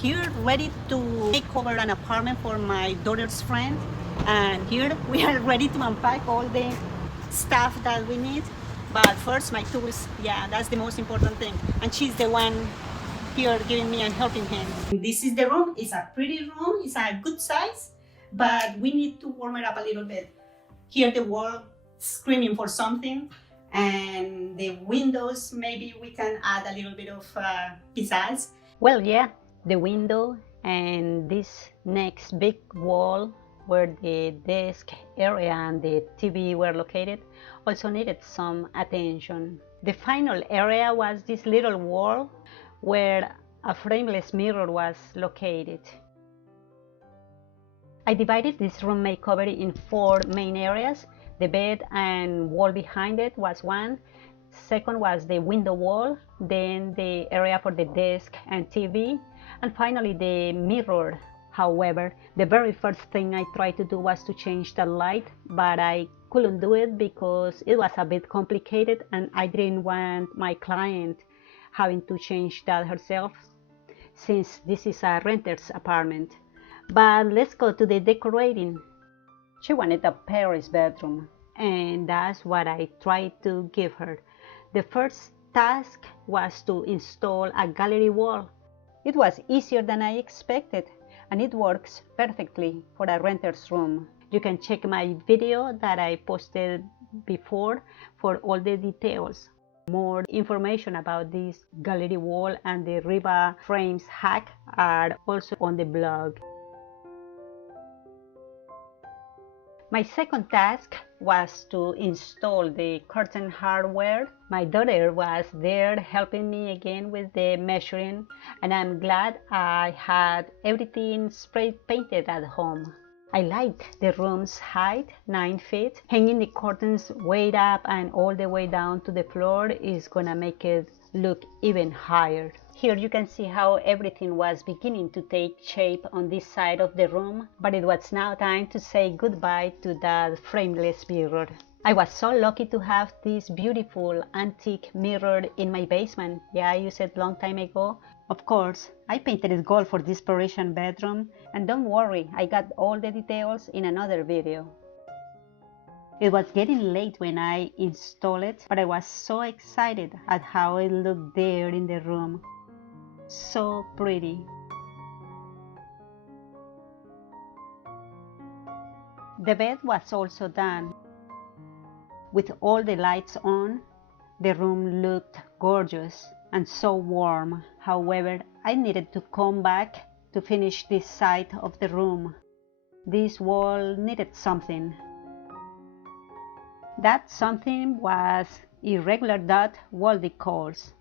here ready to make over an apartment for my daughter's friend, and here we are ready to unpack all the stuff that we need. But first, my tools, yeah, that's the most important thing, and she's the one here giving me and helping him. This is the room. It's a pretty room. It's a good size, but we need to warm it up a little bit. Here the wall screaming for something, and the windows, maybe we can add a little bit of pizzazz. Well, yeah, the window and this next big wall where the desk area and the TV were located also needed some attention. The final area was this little wall where a frameless mirror was located. I divided this room makeover in 4 main areas. The bed and wall behind it was one. Second was the window wall, then the area for the desk and TV, and finally the mirror. However, the very first thing I tried to do was to change the light, but I couldn't do it because it was a bit complicated and I didn't want my client having to change that herself, since this is a renter's apartment. But let's go to the decorating. She wanted a Paris bedroom, and that's what I tried to give her. The first task was to install a gallery wall. It was easier than I expected, and it works perfectly for a renter's room. You can check my video that I posted before for all the details. More information about this gallery wall and the Riva frames hack are also on the blog. My second task was to install the curtain hardware. My daughter was there helping me again with the measuring, and I'm glad I had everything spray painted at home. I like the room's height, 9 feet. Hanging the curtains way up and all the way down to the floor is gonna make it look even higher. Here you can see how everything was beginning to take shape on this side of the room, but it was now time to say goodbye to that frameless mirror. I was so lucky to have this beautiful antique mirror in my basement. Yeah, I used it a long time ago. Of course, I painted it gold for this Parisian bedroom, and don't worry, I got all the details in another video. It was getting late when I installed it, but I was so excited at how it looked there in the room. So pretty. The bed was also done. With all the lights on, the room looked gorgeous and so warm. However, I needed to come back to finish this side of the room. This wall needed something. That something was irregular dot wall decors.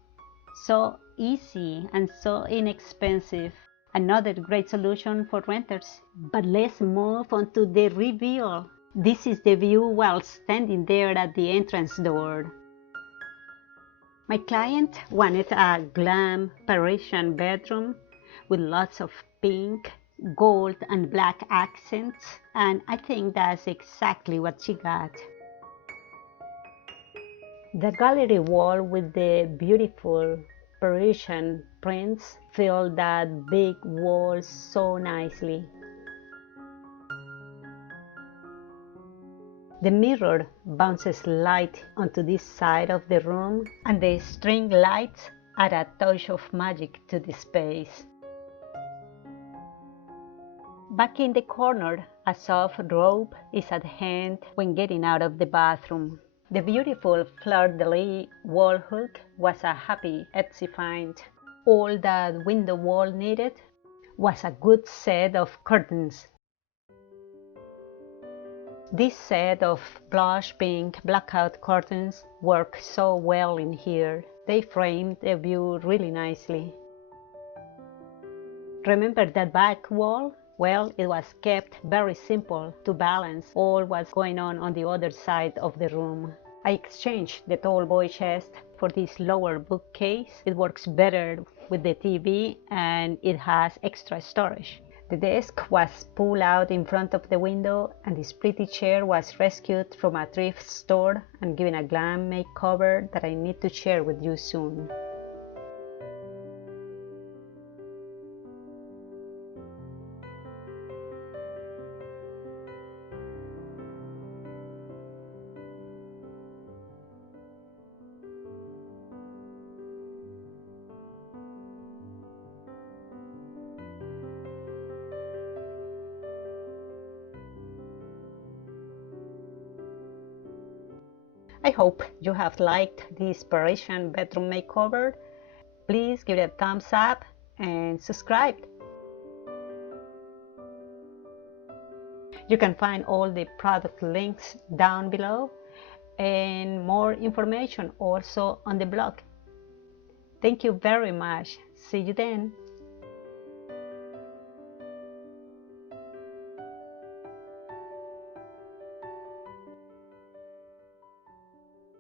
So easy and so inexpensive. Another great solution for renters. But let's move on to the reveal. This is the view while standing there at the entrance door. My client wanted a glam Parisian bedroom with lots of pink, gold and black accents, and I think that's exactly what she got. The gallery wall with the beautiful Parisian prints filled that big wall so nicely. The mirror bounces light onto this side of the room, and the string lights add a touch of magic to the space. Back in the corner, a soft robe is at hand when getting out of the bathroom. The beautiful fleur-de-lis wall hook was a happy Etsy find. All that window wall needed was a good set of curtains. This set of blush pink blackout curtains work so well in here. They framed the view really nicely. Remember that back wall? Well, it was kept very simple to balance all what's going on the other side of the room. I exchanged the tall boy chest for this lower bookcase. It works better with the TV and it has extra storage. The desk was pulled out in front of the window, and this pretty chair was rescued from a thrift store and given a glam makeover that I need to share with you soon. I hope you have liked this Parisian bedroom makeover. Please give it a thumbs up and subscribe. You can find all the product links down below and more information also on the blog. Thank you very much. See you then.